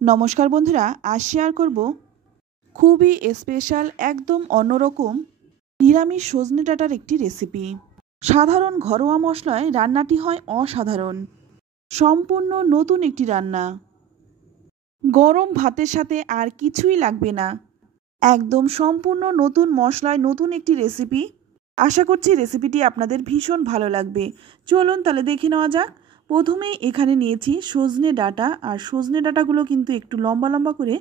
नमस्कार बंधुरा आज शेयर करब खूबी स्पेशल एकदम अन्यरकम निरामिष सजने डाटार एक रेसिपि। साधारण घरोया मशलाय रान्नाटी हय असाधारण सम्पूर्ण नतून एक रान्ना। गरम भातेर साथे आर किछुई लागबे ना, एकदम सम्पूर्ण नतून मशलाय नतून एक रेसिपि। आशा करछि रेसिपिटी आपनादेर भीषण भालो लागबे। चलुन ताहले देखे नेওয়া যাক। प्रथमेই এখানে নিয়েছি সজনে ডাঁটা আর সজনে ডাঁটাগুলো কিন্তু একটু লম্বা লম্বা করে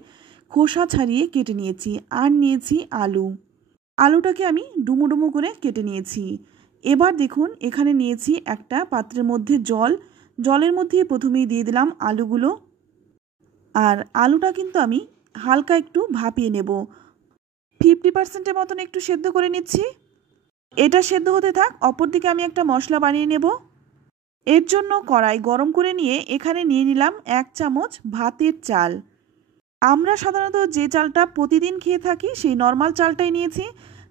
খোসা ছাড়িয়ে কেটে নিয়েছি। আর নিয়েছি আলু, আলুটাকে আমি ডুমো ডুমো করে কেটে নিয়েছি। এবার দেখুন এখানে নিয়েছি একটা পাত্রের মধ্যে জল, জলের মধ্যে প্রথমেই দিয়ে দিলাম আলুগুলো। আর আলুটা কিন্তু আমি হালকা একটু ভাপিয়ে নেব, 50% মতন একটু সেদ্ধ করে নিচ্ছি। এটা সেদ্ধ হতে থাক, অপরদিকে আমি একটা মশলা বানিয়ে নেব। এর জন্য কড়াই গরম করে নিয়ে এখানে নিয়ে নিলাম 1 চামচ ভাতের চাল। আমরা সাধারণত যে চালটা প্রতিদিন খেয়ে থাকি সেই নরমাল চালটাই নিয়েছি।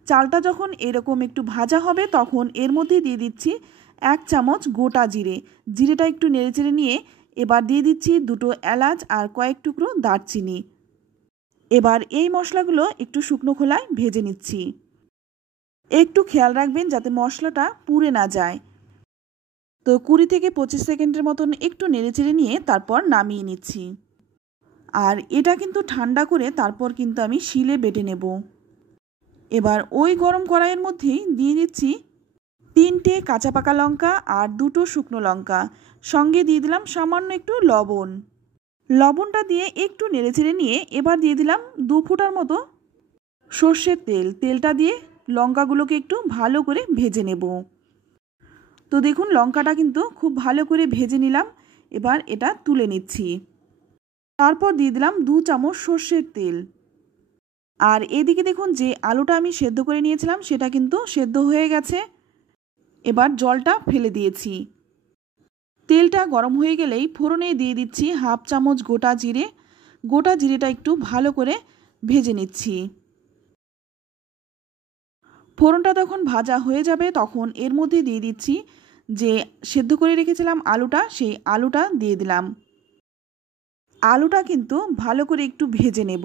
চালটা যখন এরকম একটু ভাজা হবে তখন এর মধ্যে দিয়ে দিচ্ছি 1 চামচ গোটা জিরে। জিরেটা একটু নেড়েচেড়ে নিয়ে এবার দিয়ে দিচ্ছি 2টো এলাচ আর কয়েক টুকরো দারচিনি। এবার এই মশলাগুলো একটু শুকনো খোলায় ভেজে নিচ্ছি। একটু খেয়াল রাখবেন যাতে মশলাটা পুড়ে না যায়। তো 20 থেকে 25 সেকেন্ডের মতন একটু নেড়েচেড়ে নিয়ে তারপর নামিয়ে নিচ্ছি। আর এটা কিন্তু ঠান্ডা করে তারপর কিন্তু আমি শিলে বেটে নেব। এবার ওই গরম কড়াইয়ের মধ্যেই দিয়ে দিচ্ছি 3টে কাঁচা পাকা লঙ্কা আর 2টো শুকনো লঙ্কা, সঙ্গে দিয়ে দিলাম সামান্য একটু লবণ। লবণটা দিয়ে একটু নেড়েচেড়ে নিয়ে এবার দিয়ে দিলাম 2 ফোঁটার মতো সর্ষের তেল। তেলটা দিয়ে লঙ্কাগুলোকে একটু ভালো করে ভেজে নেব। তো দেখুন লঙ্কাটা কিন্তু খুব ভালো করে ভেজে নিলাম। এবার এটা তুলে নিচ্ছি। তারপর দিয়ে দিলাম 2 চামচ সর্ষের তেল। আর এদিকে দেখুন যে আলুটা আমি সেদ্ধ করে নিয়েছিলাম সেটা কিন্তু সেদ্ধ হয়ে গেছে। এবার জলটা ফেলে দিয়েছি। তেলটা গরম হয়ে গেলেই ফোড়নে দিয়ে দিচ্ছি 1/2 চামচ গোটা জিরে। গোটা জিরেটা একটু ভালো করে ভেজে নিচ্ছি। ফোড়নটা যখন ভাজা হয়ে যাবে তখন এর মধ্যে দিয়ে দিচ্ছি যে সেদ্ধ করে রেখেছিলাম আলুটা, সেই আলুটা দিয়ে দিলাম। আলুটা কিন্তু ভালো করে একটু ভেজে নেব।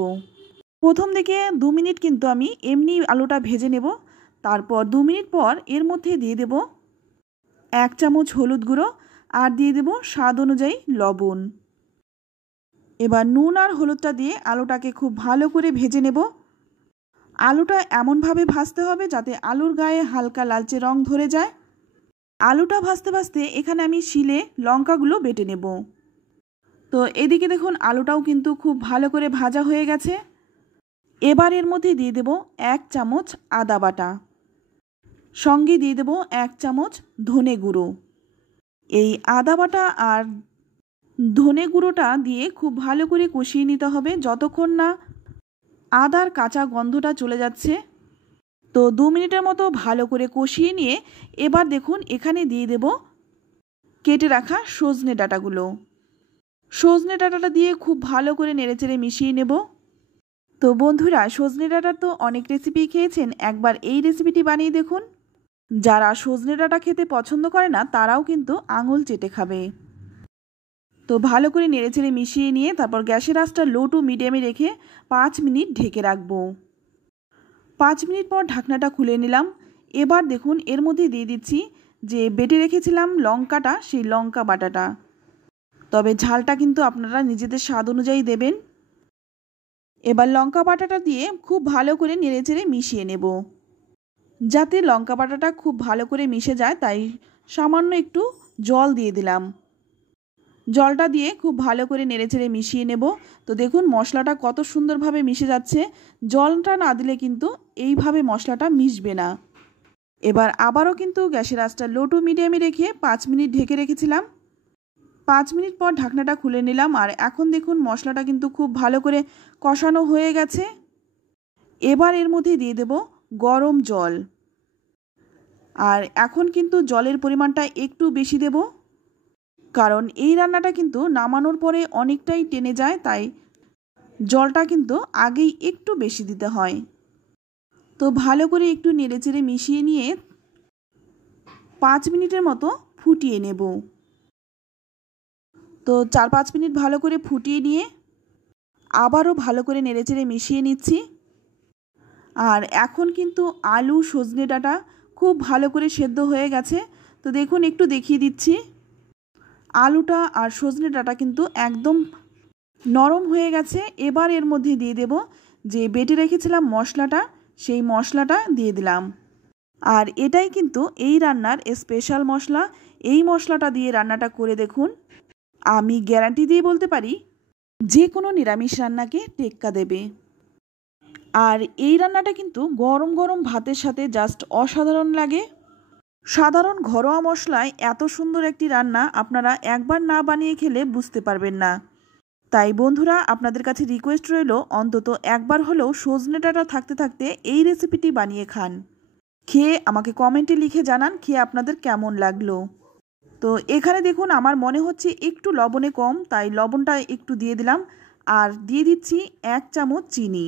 প্রথম দিকে 2 মিনিট কিন্তু আমি এমনি আলুটা ভেজে নেব। তারপর 2 মিনিট পর এর মধ্যে দিয়ে দেব 1 চামচ হলুদ গুঁড়ো আর দিয়ে দেব স্বাদ অনুযায়ী লবণ। এবার নুন আর হলুদটা দিয়ে আলুটাকে খুব ভালো করে ভেজে নেব। আলুটা এমনভাবে ভাজতে হবে যাতে আলুর গায়ে হালকা লালচে রং ধরে যায়। আলুটা ভাজতে ভাজতে এখানে আমি শিলে লঙ্কাগুলো বেটে নেব। তো এদিকে দেখুন আলুটাও কিন্তু খুব ভালো করে ভাজা হয়ে গেছে। এবার এর মধ্যে দিয়ে দেব 1 চামচ আদা বাটা, সঙ্গে দিয়ে দেব 1 চামচ ধনে গুঁড়ো। এই আদা বাটা আর ধনে গুঁড়োটা দিয়ে খুব ভালো করে কষিয়ে নিতে হবে যতক্ষণ না আদার কাঁচা গন্ধটা চলে যাচ্ছে। তো 2 মিনিটের মতো ভালো করে কষিয়ে নিয়ে এবার দেখুন এখানে দিয়ে দেব কেটে রাখা সজনে ডাঁটাগুলো। সজনে ডাঁটাটা দিয়ে খুব ভালো করে নেড়েচেড়ে মিশিয়ে নেব। তো বন্ধুরা সজনে ডাঁটার তো অনেক রেসিপি খেয়েছেন, একবার এই রেসিপিটি বানিয়ে দেখুন। যারা সজনে ডাঁটা খেতে পছন্দ করে না তারাও কিন্তু আঙুল চেটে খাবে। তো ভালো করে নেড়েচেড়ে মিশিয়ে নিয়ে তারপর গ্যাসের আঁচটা লো টু মিডিয়ামে রেখে 5 মিনিট ঢেকে রাখবো। 5 মিনিট পর ঢাকনাটা খুলে নিলাম। এবার দেখুন এর মধ্যে দিয়ে দিচ্ছি যে বেটে রেখেছিলাম লঙ্কাটা, সেই লঙ্কা বাটাটা। তবে ঝালটা কিন্তু আপনারা নিজেদের স্বাদ অনুযায়ী দেবেন। এবার লঙ্কা বাটাটা দিয়ে খুব ভালো করে নেড়েচেড়ে মিশিয়ে নেব। যাতে লঙ্কা বাটাটা খুব ভালো করে মিশে যায় তাই সামান্য একটু জল দিয়ে দিলাম। জলটা দিয়ে খুব ভালো করে নেড়েচেড়ে মিশিয়ে নেব। তো দেখুন মশলাটা কত সুন্দরভাবে মিশে যাচ্ছে। জলটা না দিলে কিন্তু এইভাবে মশলাটা মিশবে না। এবার আবারও কিন্তু গ্যাসের আঁচটা লো টু মিডিয়ামে রেখে 5 মিনিট ঢেকে রেখেছিলাম। 5 মিনিট পর ঢাকনাটা খুলে নিলাম। আর এখন দেখুন মশলাটা কিন্তু খুব ভালো করে কষানো হয়ে গেছে। এবার এর মধ্যে দিয়ে দেব গরম জল। আর এখন কিন্তু জলের পরিমাণটা একটু বেশি দেব, কারণ এই রান্নাটা কিন্তু নামানোর পরে অনেকটাই টেনে যায়, তাই জলটা কিন্তু আগেই একটু বেশি দিতে হয়। তো ভালো করে একটু নেড়েচেড়ে মিশিয়ে নিয়ে 5 মিনিটের মতো ফুটিয়ে নেব। তো 4-5 মিনিট ভালো করে ফুটিয়ে নিয়ে আবারও ভালো করে নেড়েচেড়ে মিশিয়ে নিচ্ছি। আর এখন কিন্তু আলু সজনে ডাঁটা খুব ভালো করে সেদ্ধ হয়ে গেছে। তো দেখুন একটু দেখিয়ে দিচ্ছি, আলুটা আর সজনে ডাঁটা কিন্তু একদম নরম হয়ে গেছে। এবার এর মধ্যে দিয়ে দেব যে বেটে রেখেছিলাম মশলাটা, সেই মশলাটা দিয়ে দিলাম। আর এটাই কিন্তু এই রান্নার স্পেশাল মশলা। এই মশলাটা দিয়ে রান্নাটা করে দেখুন, আমি গ্যারান্টি দিয়ে বলতে পারি যে কোনো নিরামিষ রান্নাকে টেক্কা দেবে। আর এই রান্নাটা কিন্তু গরম গরম ভাতের সাথে জাস্ট অসাধারণ লাগে। সাধারণ ঘরোয়া মশলায় এত সুন্দর একটি রান্না আপনারা একবার না বানিয়ে খেলে বুঝতে পারবেন না। তাই বন্ধুরা, আপনাদের কাছে রিকোয়েস্ট রইল, অন্তত একবার হলেও সজনে ডাঁটা থাকতে থাকতে এই রেসিপিটি বানিয়ে খান। খেয়ে আমাকে কমেন্টে লিখে জানান খেয়ে আপনাদের কেমন লাগলো। তো এখানে দেখুন আমার মনে হচ্ছে একটু লবণে কম, তাই লবণটা একটু দিয়ে দিলাম। আর দিয়ে দিচ্ছি 1 চামচ চিনি।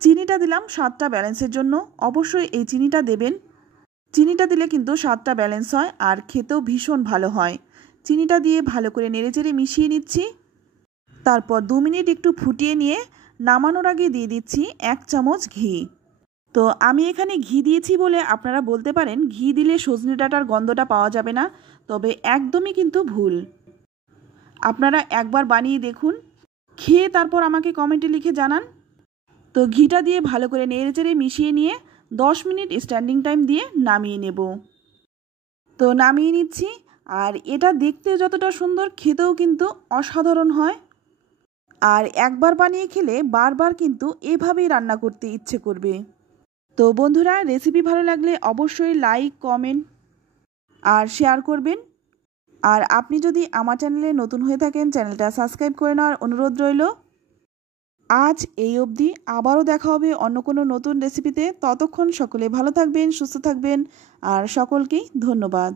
চিনিটা দিলাম স্বাদটা ব্যালেন্সের জন্য। অবশ্যই এই চিনিটা দেবেন। চিনিটা দিলে কিন্তু স্বাদটা ব্যালেন্স হয় আর খেতেও ভীষণ ভালো হয়। চিনিটা দিয়ে ভালো করে নেড়েচেড়ে মিশিয়ে নিচ্ছি। তারপর 2 মিনিট একটু ফুটিয়ে নিয়ে নামানোর আগে দিয়ে দিচ্ছি 1 চামচ ঘি। তো আমি এখানে ঘি দিয়েছি বলে আপনারা বলতে পারেন ঘি দিলে সজনে ডাঁটার গন্ধটা পাওয়া যাবে না, তবে একদমই কিন্তু ভুল। আপনারা একবার বানিয়ে দেখুন, খেয়ে তারপর আমাকে কমেন্টে লিখে জানান। তো ঘিটা দিয়ে ভালো করে নেড়েচেড়ে মিশিয়ে নিয়ে 10 মিনিট স্ট্যান্ডিং টাইম দিয়ে নামিয়ে নেব। তো নামিয়ে নিচ্ছি। আর এটা দেখতে যতটা সুন্দর, খেতেও কিন্তু অসাধারণ হয়। আর একবার বানিয়ে খেলে বারবার কিন্তু এভাবেই রান্না করতে ইচ্ছে করবে। তো বন্ধুরা, রেসিপি ভালো লাগলে অবশ্যই লাইক, কমেন্ট আর শেয়ার করবেন। আর আপনি যদি আমার চ্যানেলে নতুন হয়ে থাকেন, চ্যানেলটা সাবস্ক্রাইব করে নেওয়ার অনুরোধ রইল। আজ এই অবধি, আবারও দেখা হবে অন্য কোনো নতুন রেসিপিতে। ততক্ষণ সকলে ভালো থাকবেন, সুস্থ থাকবেন আর সকলকেই ধন্যবাদ।